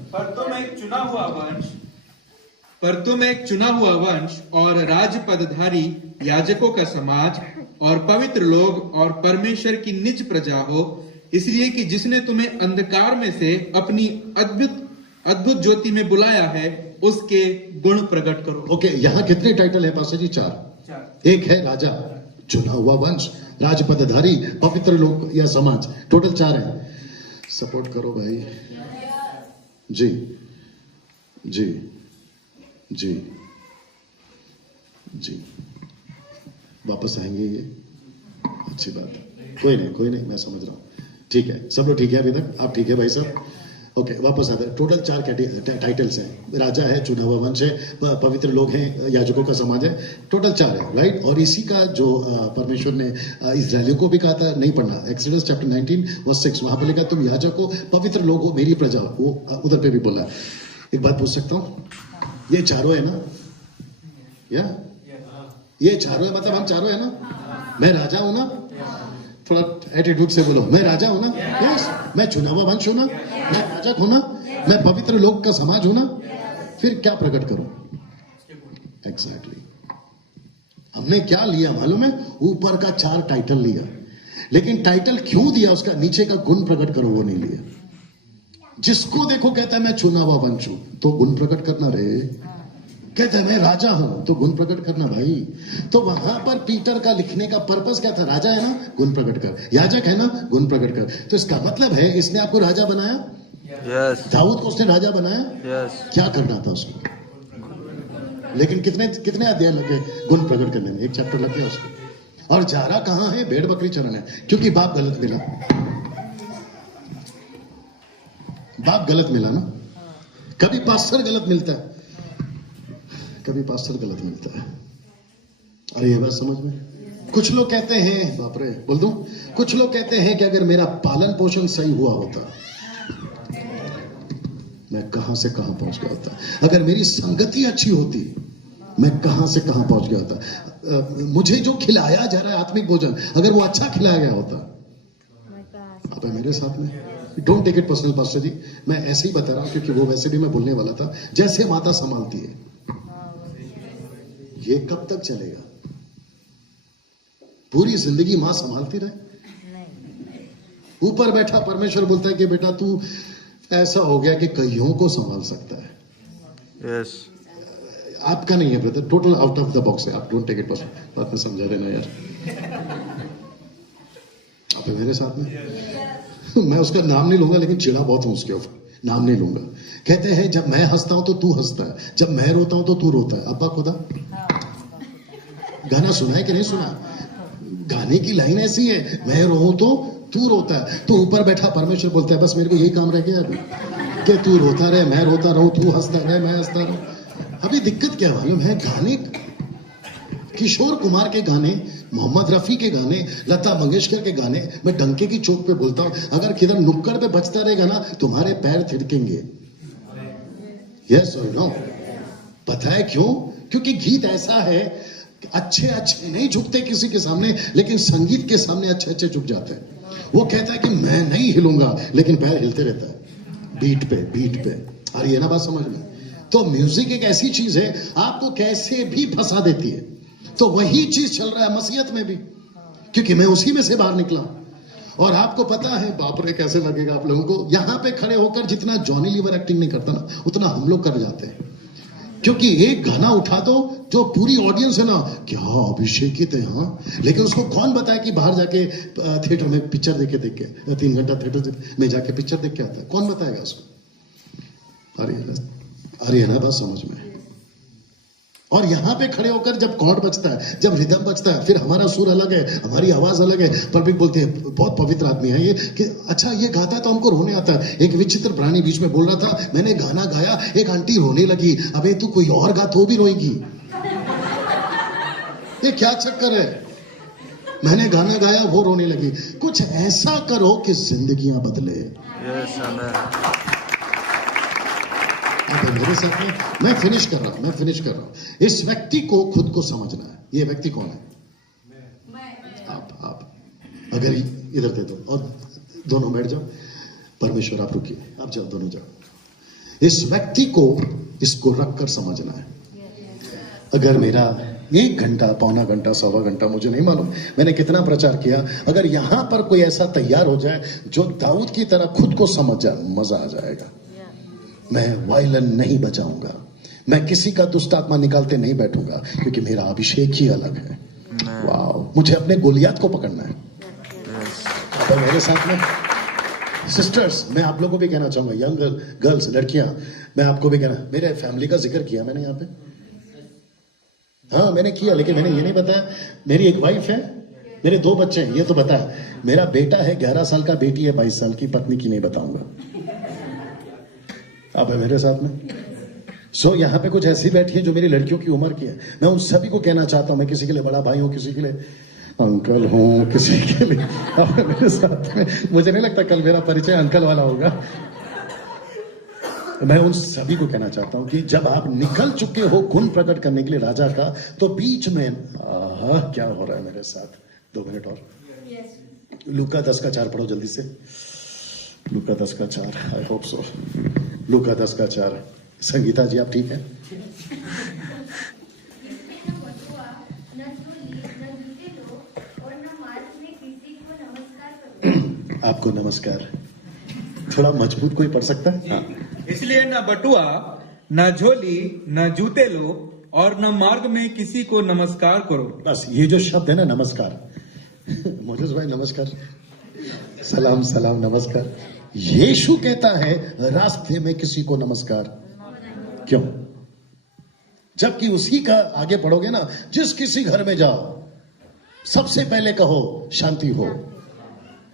पर तुम एक चुना हुआ वंश और राज पदधारी याजकों का समाज और पवित्र लोग और परमेश्वर की निज प्रजा हो, इसलिए कि जिसने तुम्हें अंधकार में से अपनी अद्भुत अद्भुत ज्योति में बुलाया है उसके गुण प्रकट करो। ओके, यहाँ कितने टाइटल है पास्टर जी? 4। एक है राजा, चुना हुआ वंश, राजपदधारी, पवित्र लोग या समाज, टोटल 4 है। सपोर्ट करो भाई। जी जी जी जी, वापस आएंगे ये, अच्छी बात है। कोई नहीं, मैं समझ रहा हूँ। ठीक है, सब लोग ठीक है अभी तक? आप ठीक है भाई साहब? ओके, वापस आते हैं। टोटल 4 टाइटल्स हैं। राजा है, चुना हुआ वंश है, पवित्र लोग हैं, याजकों का समाज है, टोटल 4 है, राइट? और इसी का जो परमेश्वर ने इस्राएलियों को भी कहा था नहीं पढ़ना, एक्सोडस चैप्टर 19:6, वहां पर लिखा तुम याजक हो, पवित्र लोग हो, मेरी प्रजा हो, वो उधर पे भी बोला। एक बात पूछ सकता हूँ? ये चारों है ना? या ये चारों है, मतलब हम चारों है ना? मैं राजा हूं ना? थोड़ा एटीट्यूड से बोलो, मैं राजा हूं ना? यस। मैं चुना हुआ वंश हूं ना? मैं याजक हूं ना? मैं पवित्र लोग का समाज हूं ना? फिर क्या प्रकट करूं? एग्जैक्टली। हमने क्या लिया मालूम है? ऊपर का 4 टाइटल लिया, लेकिन टाइटल क्यों दिया उसका नीचे का गुण प्रकट करो वो नहीं लिया। जिसको देखो कहता है मैं चुना हुआ वंश हूं, तो गुण प्रकट करना रे। कहता है मैं राजा हूं, तो गुण प्रकट करना भाई। तो वहां पर पीटर का लिखने का पर्पस क्या था? राजा है ना, गुण प्रकट कर। याजक है ना, गुण प्रकट कर। तो इसका मतलब है इसने आपको राजा बनाया। यस। दाऊद को उसने राजा बनाया। यस। क्या करना था उसको? लेकिन कितने अध्याय लगे गुण प्रकट करने में? 1 चैप्टर लग गया उसको। और जा रहा कहां है? भेड़ बकरी चराने, क्योंकि बाप गलत मिला। बाप गलत मिला ना। कभी पास्टर गलत मिलता है, कभी पास्टर गलत मिलता है। अरे ये बात समझ में? कुछ लोग कहते हैं, बाप रे बोल दूं, कुछ लोग कहते हैं कि अगर मेरा पालन पोषण सही हुआ होता, मैं कहां से कहां पहुंच गया होता। अगर मेरी संगति अच्छी होती, मैं कहां से कहां पहुंच गया होता। मुझे जो खिलाया जा रहा है आत्मिक भोजन, अगर वो अच्छा खिलाया गया होता। आप है मेरे साथ में? Don't take it personal pastor ji, मैं ऐसे ही बता रहा हूं क्योंकि वो वैसे भी मैं बोलने वाला था। जैसे माता संभालती है, ये कब तक चलेगा? पूरी जिंदगी मां संभालती रहे? ऊपर बैठा परमेश्वर बोलता है कि बेटा तू ऐसा हो गया कि कईयों को संभाल सकता है। यस। आपका नहीं है brother, total out of the box है। आप डोंट टेक इट पर्सनल, बात में समझा देना यार। आप है मेरे साथ में? मैं उसका नाम नहीं लूंगा, लेकिन चिड़ा बहुत हूं उसके ऊपर, नाम नहीं लूंगा। कहते हैं जब मैं हंसता हूं तो तू हंसता है, जब मैं रोता हूं तो तू रोता है। अब्बा खुदा गाना सुना है कि नहीं सुना? गाने की लाइन ऐसी है, मैं रो तो तू रोता है। तो ऊपर बैठा परमेश्वर बोलता है बस मेरे को यही काम रह गया अभी कि तू रोता रहे, मैं रोता रहूं, तू हंसता रहे, मैं हंसता रहूं। अभी दिक्कत क्या मालूम है? गाने, किशोर कुमार के गाने, मोहम्मद रफी के गाने, लता मंगेशकर के गाने, मैं डंके की चौक पे बोलता हूं, अगर किधर नुक्कड़ पे बजता रहेगा ना, तुम्हारे पैर थिड़केंगे। यस और नो? पता है क्यों? क्योंकि गीत ऐसा है, अच्छे अच्छे नहीं झुकते किसी के सामने, लेकिन संगीत के सामने अच्छे अच्छे झुक जाते हैं। वो कहता है कि मैं नहीं हिलूंगा, लेकिन पैर हिलते रहता है बीट पे बीट पे। अरे ये ना बात समझ में? तो म्यूजिक एक ऐसी चीज है, आपको कैसे भी फंसा देती है। तो वही चीज चल रहा है मसीहत में भी, क्योंकि मैं उसी में से बाहर निकला। और आपको पता है, बाप रे कैसे लगेगा आप लोगों को, यहां पे खड़े होकर जितना जॉनी लीवर एक्टिंग नहीं करता ना, उतना हम लोग कर जाते हैं। क्योंकि एक गाना उठा दो, जो पूरी ऑडियंस है ना, क्या अभिषेकित है हाँ, लेकिन उसको कौन बताए कि बाहर जाके थिएटर में पिक्चर देख के 3 घंटा थिएटर में जाके पिक्चर देख के आता है? कौन बताएगा उसको? अरे है ना बात समझ में? और यहां पे खड़े होकर जब कॉर्ड बजता है, जब रिदम बजता है, फिर हमारा सुर अलग है, हमारी आवाज अलग है। पब्लिक बोलती है बहुत पवित्र आदमी है ये, कि अच्छा ये गाता है तो हमको रोने आता है। एक विचित्र प्राणी बीच में बोल रहा था, मैंने गाना गाया, एक आंटी रोने लगी। अबे तू कोई और गा तो भी रोएगी। ये क्या चक्कर है? मैंने गाना गाया, वो रोने लगी। कुछ ऐसा करो कि जिंदगियां बदले। Yes amen. मेरे साथ में मैं फिनिश कर रहा हूं। इस व्यक्ति को खुद को समझना है। ये व्यक्ति कौन है? आप अगर इधर दे दो और दोनों बैठ जाओ। परमेश्वर आप रुकिए, आप जाओ, दोनों जाओ। इस व्यक्ति को इसको रख कर समझना है। अगर मेरा 1 घंटा, पौना घंटा, सवा घंटा, मुझे नहीं मालूम मैंने कितना प्रचार किया। अगर यहां पर कोई ऐसा तैयार हो जाए जो दाऊद की तरह खुद को समझ जाए, मजा आ जाएगा। मैं वायलिन नहीं बजाऊंगा, मैं किसी का दुष्ट आत्मा निकालते नहीं बैठूंगा, क्योंकि मेरा अभिषेक ही अलग है। वाह, मुझे अपने गोलियात को पकड़ना है। तो मेरे साथ में सिस्टर्स, मैं आप लोगों को भी कहना चाहूंगा, यंग गर्ल्स, लड़कियां, मैं आपको भी कहना, मेरे फैमिली का जिक्र किया मैंने यहाँ पे, हाँ मैंने किया, लेकिन मैंने ये नहीं बताया मेरी एक वाइफ है, मेरे 2 बच्चे हैं, ये तो बताया। मेरा बेटा है 11 साल का, बेटी है 22 साल की, पत्नी की नहीं बताऊंगा। आप है मेरे साथ में। सो यहाँ पे कुछ ऐसी बैठी है जो मेरी लड़कियों की उम्र की है। मैं उन सभी को कहना चाहता हूँ, मैं किसी के लिए बड़ा भाई हूँ, किसी के लिए अंकल हूँ, किसी के लिए आप है मेरे साथ में। मुझे नहीं लगता कल मेरा परिचय अंकल वाला होगा। मैं उन सभी को कहना चाहता हूं कि जब आप निकल चुके हो गुण प्रकट करने के लिए राजा का, तो बीच में क्या हो रहा है मेरे साथ। 2 मिनट और। लूका 10:4 पढ़ो जल्दी से। लूका 10:4, आई होप सो। लूका 10:4। संगीता जी आप ठीक है? आपको नमस्कार। थोड़ा मजबूत कोई पढ़ सकता है? हाँ। इसलिए न बटुआ, न झोली, न जूते लो, और न मार्ग में किसी को नमस्कार करो। बस ये जो शब्द है ना, नमस्कार, मोजेस भाई नमस्कार, सलाम सलाम नमस्कार, यीशु कहता है रास्ते में किसी को नमस्कार क्यों? जबकि उसी का आगे पढ़ोगे ना, जिस किसी घर में जाओ सबसे पहले कहो शांति हो,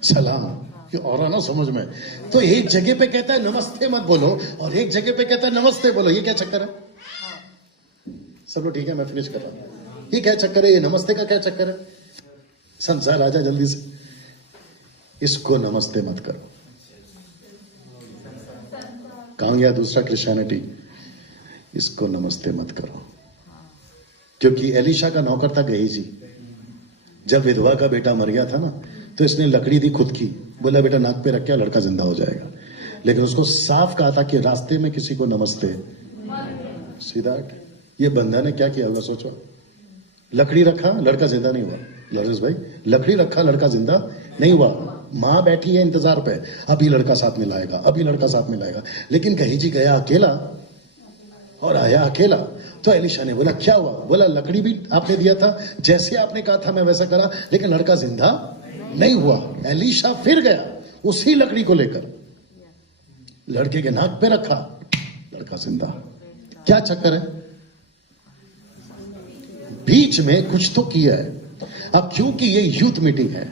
सलाम। और ना समझ में, तो एक जगह पे कहता है नमस्ते मत बोलो, और एक जगह पे कहता है नमस्ते बोलो। ये क्या चक्कर है? सब लोग ठीक है, मैं फिनिश कर रहा हूं। ये क्या चक्कर है? ये नमस्ते का क्या चक्कर है? संसार आजा जल्दी से। इसको नमस्ते मत करो। कहां गया दूसरा क्रिश्चियनिटी? इसको नमस्ते मत करो। क्योंकि एलिशा का नौकर था गेहजी, जब विधवा का बेटा मर गया था ना, तो इसने लकड़ी दी खुद की, बोला बेटा नाक पे रख के लड़का जिंदा हो जाएगा। लेकिन उसको साफ कहा था कि रास्ते में किसी को नमस्ते। सीधा ये बंदा ने क्या किया होगा सोचो। लकड़ी रखा, लड़का जिंदा नहीं हुआ। लॉरेंस भाई, लकड़ी रखा, लड़का जिंदा नहीं हुआ। माँ बैठी है इंतजार पे, अभी लड़का साथ में लाएगा, अभी लड़का साथ में लाएगा। लेकिन गेहजी गया अकेला और आया अकेला। तो एलिशा ने बोला क्या हुआ? बोला लकड़ी भी आपने दिया था, जैसे आपने कहा था मैं वैसा करा, लेकिन लड़का जिंदा नहीं हुआ। एलिशा फिर गया उसी लकड़ी को लेकर, लड़के के नाक पे रखा, लड़का जिंदा। क्या चक्कर है? बीच में कुछ तो किया है। अब क्योंकि ये यूथ मीटिंग है,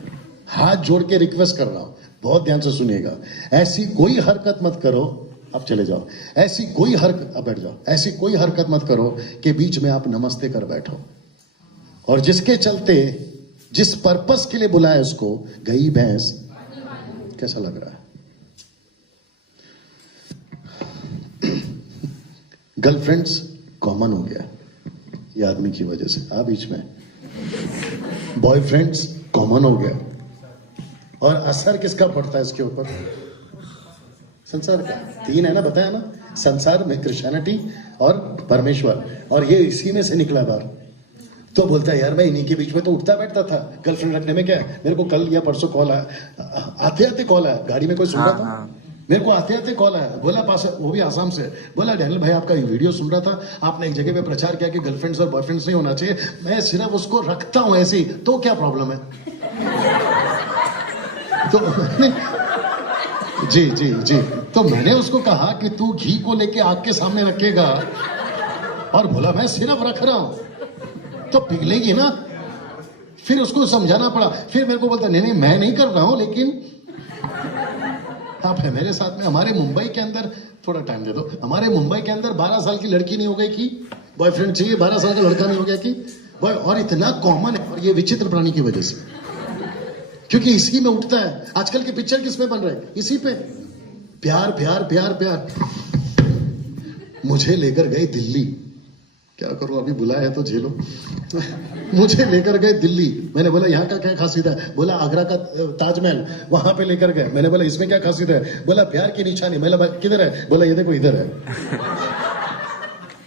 हाथ जोड़ के रिक्वेस्ट कर रहा हूं, बहुत ध्यान से सुनिएगा। ऐसी कोई हरकत मत करो, अब चले जाओ। ऐसी कोई हरकत, अब बैठ जाओ। ऐसी कोई हरकत मत करो कि बीच में आप नमस्ते कर बैठो। और जिसके चलते, जिस पर्पस के लिए बुलाया उसको, गई भैंस। कैसा लग रहा है? गर्लफ्रेंड्स कॉमन हो गया ये आदमी की वजह से, आ बीच में। बॉयफ्रेंड्स कॉमन हो गया। और असर किसका पड़ता है इसके ऊपर? संसार का। 3 है ना, बताया ना, संसार में क्रिश्चियनिटी और परमेश्वर, और ये इसी में से निकला बाहर। तो बोलता है यार मैं इन्हीं के बीच में तो उठता बैठता था, गर्लफ्रेंड रखने में क्या है? मेरे को कल या परसों कॉल आया, आते आते कॉल आया, गाड़ी में कोई सुन रहा था, मेरे को आते आते कॉल आया, बोला पास, वो भी आसाम से, बोला डैनियल भाई आपका वीडियो सुन रहा था, आपने एक जगह पे प्रचार किया कि गर्लफ्रेंड्स और बॉयफ्रेंड्स नहीं होना चाहिए, मैं सिर्फ उसको रखता हूं ऐसे ही, तो क्या प्रॉब्लम है? तो जी जी जी, तो मैंने उसको कहा कि तू घी को लेके आग के सामने रखेगा, और बोला मैं सिर्फ रख रहा हूं, तो पिघलेगी ना। फिर उसको समझाना पड़ा, फिर मेरे को बोलता नहीं मैं नहीं कर रहा हूं, लेकिन आप है मेरे साथ में। हमारे मुंबई के अंदर, थोड़ा टाइम दे दो, हमारे मुंबई के अंदर 12 साल की लड़की नहीं हो गई कि बॉयफ्रेंड चाहिए, 12 साल का लड़का नहीं हो गया कि बॉय, और इतना कॉमन है। और ये विचित्र प्राणी की वजह से, क्योंकि इसी में उठता है। आजकल के पिक्चर किस पे बन रहे हैं? इसी पे। प्यार प्यार प्यार प्यार। मुझे लेकर गए दिल्ली, क्या करूं अभी बुलाया है तो झेलो। मुझे लेकर गए दिल्ली, मैंने बोला यहाँ का क्या खासियत है? बोला आगरा का ताजमहल, वहां पे लेकर गए। मैंने बोला इसमें क्या खासियत है? बोला प्यार की निशानी। मैंने बोला किधर है? बोला ये देखो इधर है।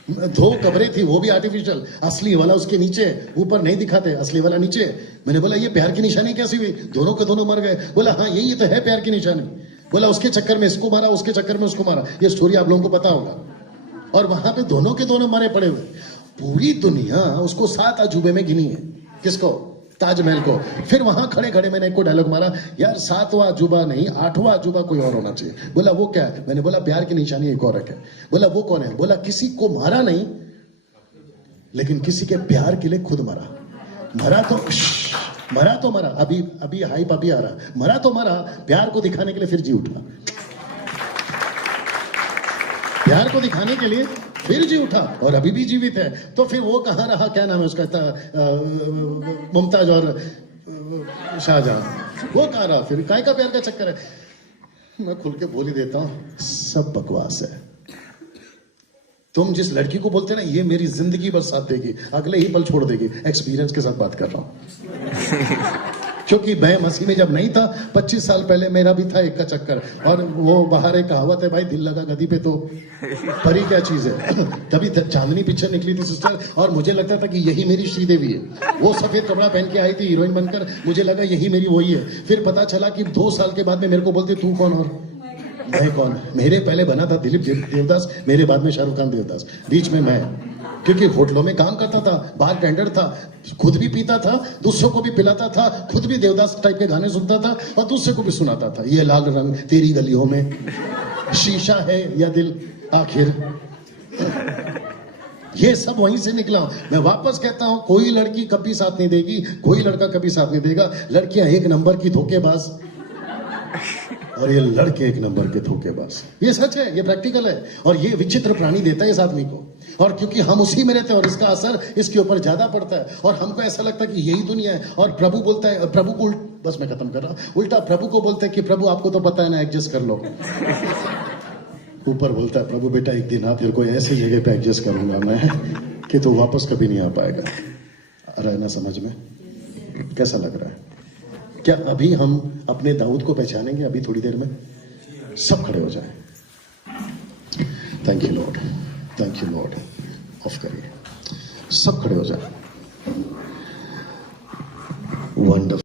दो कब्रें थी, वो भी आर्टिफिशियल, असली वाला उसके नीचे, ऊपर नहीं दिखाते, असली वाला नीचे। मैंने बोला ये प्यार की निशानी कैसी हुई, दोनों के दोनों मर गए। बोला हाँ यही तो है प्यार की निशानी। बोला उसके चक्कर में इसको मारा, उसके चक्कर में उसको मारा, ये स्टोरी आप लोगों को पता होगा। और वहां पे दोनों के दोनों मरे पड़े हुए। पूरी दुनिया उसको 7 अजूबे में गिनी है। किसको? ताजमहल को। फिर वहां खड़े खड़े मैंने एक को डायलॉग मारा, यार 7वां अजूबा नहीं 8वां अजूबा कोई और होना चाहिए। बोला वो क्या है? मैंने बोला प्यार की निशानी एक और है। बोला वो कौन है? बोला किसी को मारा नहीं, लेकिन किसी के प्यार के लिए खुद मरा। मरा तो मरा, अभी हाइप अभी आ रहा, मरा तो मरा, प्यार को दिखाने के लिए फिर जी उठा। प्यार को दिखाने के लिए फिर जी उठा और अभी भी जीवित है। तो फिर वो कहां रहा, क्या नाम है उसका, मुमताज और शाहजहां, वो कहां रहा? फिर काय का प्यार का चक्कर है। मैं खुल के बोल ही देता हूं, सब बकवास है। तुम जिस लड़की को बोलते ना ये मेरी जिंदगी भर साथ देगी, अगले ही पल छोड़ देगी, एक्सपीरियंस के साथ बात कर रहा हूं। क्योंकि मैं मसीह में जब नहीं था, 25 साल पहले मेरा भी था एक का चक्कर। और वो बाहर एक कहावत है भाई, दिल लगा गदी पे तो परी क्या चीज है। तभी चांदनी पिक्चर निकली थी सिस्टर, और मुझे लगता था कि यही मेरी श्रीदेवी है। वो सफेद कपड़ा पहन के आई थी हीरोइन बनकर, मुझे लगा यही मेरी वही है। फिर पता चला कि 2 साल के बाद में मेरे को बोलते तू कौन और मैं कौन। मेरे पहले बना था दिलीप देवदास, मेरे बाद में शाहरुख खान देवदास, बीच में मैं। क्योंकि होटलों में काम करता था, बार टेंडर था, खुद भी पीता था, दूसरों को भी पिलाता था, खुद भी देवदास टाइप के गाने सुनता था और दूसरे को भी सुनाता था। ये लाल रंग तेरी गलियों में, शीशा है या दिल आखिर, ये सब वहीं से निकला। मैं वापस कहता हूं, कोई लड़की कभी साथ नहीं देगी, कोई लड़का कभी साथ नहीं देगा। लड़कियां 1 नंबर की धोखेबाज और ये लड़के 1 नंबर के धोखेबाज। ये सच है, ये प्रैक्टिकल है। और ये विचित्र प्राणी देता है इस आदमी को। और क्योंकि हम उसी में रहते हैं और इसका असर इसके ऊपर ज्यादा पड़ता है, और हमको ऐसा लगता है कि यही दुनिया है। और प्रभु बोलता है, प्रभु को बस मैं खत्म कर रहा हूं, उल्टा प्रभु को बोलता है कि प्रभु आपको तो पता है ना, एडजस्ट कर लो। ऊपर बोलता है प्रभु बेटा एक दिन तेरे को ऐसी जगह पे एडजस्ट करूंगा मैं कि तो वापस कभी नहीं आ पाएगा। आ रहा है ना समझ में? कैसा लग रहा है? क्या अभी हम अपने दाऊद को पहचानेंगे? अभी थोड़ी देर में सब खड़े हो जाए। Thank you Lord, thank you Lord. Of करिए, सब खड़े हो जाए। वंडरफुल।